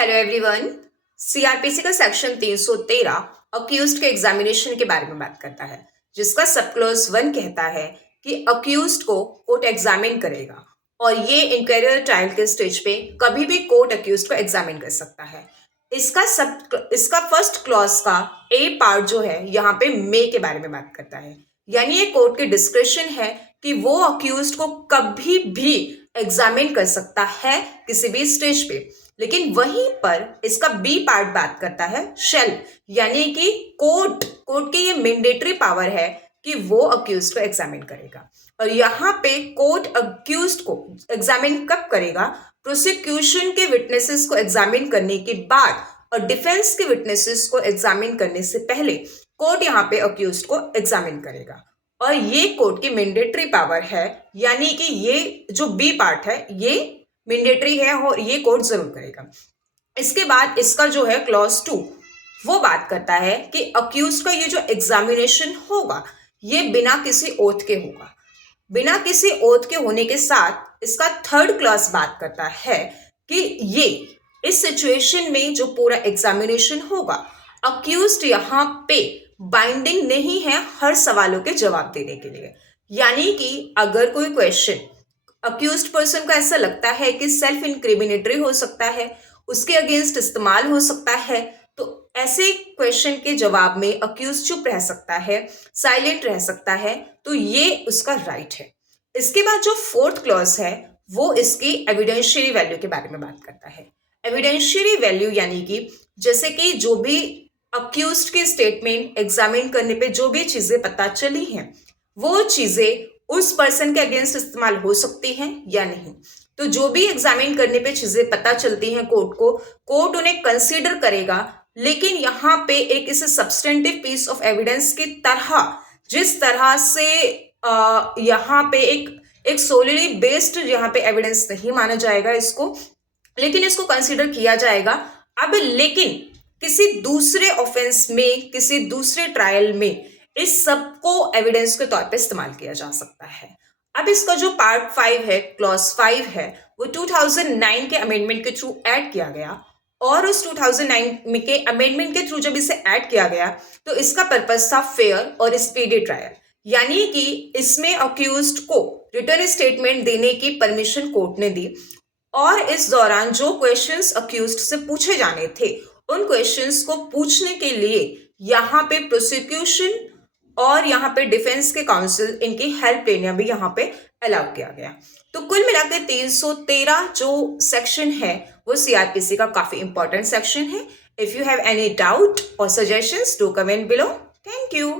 Hello everyone. CrPC का section 313 accused के examination के बारे में बात करता है, जिसका सब क्लॉज 1 कहता है कि अक्यूज्ड को कोर्ट एग्जामिन करेगा और ये इंक्वायरी ट्रायल के स्टेज पे कभी भी कोर्ट अक्यूज्ड को एग्जामिन कर सकता है। इसका फर्स्ट क्लॉज का ए पार्ट जो है यहाँ पे मे के बारे में बात करता है, यानी ये कोर्ट की डिस्क्रिप्शन है कि वो अक्यूज्ड को कभी भी एग्जामिन कर सकता है किसी भी स्टेज पे। लेकिन वहीं पर इसका बी पार्ट बात करता है शेल, यानी कि कोर्ट की ये मैंडेटरी पावर है कि वो अक्यूज्ड को एग्जामिन करेगा। और यहाँ पे कोर्ट अक्यूज्ड को एग्जामिन कब करेगा? प्रोसिक्यूशन के विटनेसेस को एग्जामिन करने के बाद और डिफेंस के विटनेसेस को एग्जामिन करने से पहले कोर्ट यहाँ पे अक्यूज्ड को एग्जामिन करेगा। और ये कोर्ट की मैंडेटरी पावर है, यानी कि ये जो बी पार्ट है ये मैंडेटरी है और ये कोर्ट जरूर करेगा। इसके बाद इसका जो है क्लॉज 2 वो बात करता है कि अक्यूज का ये जो एग्जामिनेशन होगा ये बिना किसी ओथ के होगा। बिना किसी ओथ के होने के साथ इसका थर्ड क्लॉज बात करता है कि ये इस सिचुएशन में जो पूरा एग्जामिनेशन होगा अक्यूज्ड यहाँ पे बाइंडिंग नहीं है हर सवालों के जवाब देने के लिए। यानी कि अगर कोई क्वेश्चन अक्यूज्ड पर्सन को ऐसा लगता है कि सेल्फ इंक्रिमिनेटरी हो सकता है, उसके अगेंस्ट इस्तेमाल हो सकता है, तो ऐसे क्वेश्चन के जवाब में अक्यूज चुप रह सकता है, साइलेंट रह सकता है, तो ये उसका राइट है। इसके बाद जो फोर्थ क्लॉज है वो इसकी एविडेंशियरी वैल्यू के बारे में बात करता है। एविडेंशियरी वैल्यू यानी कि जैसे कि जो भी अक्यूज्ड के स्टेटमेंट एग्जामिन करने पे जो भी चीजें पता चली हैं वो चीजें उस पर्सन के अगेंस्ट इस्तेमाल हो सकती हैं या नहीं। तो जो भी एग्जामिन करने पे चीजें पता चलती हैं कोर्ट को, कोर्ट उन्हें कंसीडर करेगा। लेकिन यहाँ पे एक इसे सब्सटेंटिव पीस ऑफ एविडेंस की तरह, जिस तरह से यहाँ पे एक सोलिडली बेस्ड यहाँ पे एविडेंस नहीं माना जाएगा इसको, लेकिन इसको कंसीडर किया जाएगा। अब लेकिन किसी दूसरे ऑफेंस में, किसी दूसरे ट्रायल में इस सब को एविडेंस के तौर पे इस्तेमाल किया जा सकता है। अब इसका जो पार्ट 5 है, क्लॉज 5 है, वो 2009 के अमेंडमेंट के थ्रू ऐड किया गया। और उस 2009 के अमेंडमेंट के थ्रू जब इसे ऐड किया गया तो इसका पर्पस था फेयर और स्पीडी ट्रायल, यानी कि इसमें अक्यूज्ड को रिटर्न स्टेटमेंट देने की परमिशन कोर्ट ने दी। और इस दौरान जो क्वेश्चंस अक्यूज्ड से पूछे जाने थे उन क्वेश्चंस को पूछने के लिए यहाँ पे प्रोसिक्यूशन और यहाँ पे डिफेंस के काउंसिल इनकी हेल्प लेना भी यहाँ पे अलाउ किया गया। तो कुल मिलाकर 313 जो सेक्शन है वो सीआरपीसी का काफी इंपॉर्टेंट सेक्शन है। If you have any doubt or suggestions do comment below. Thank you.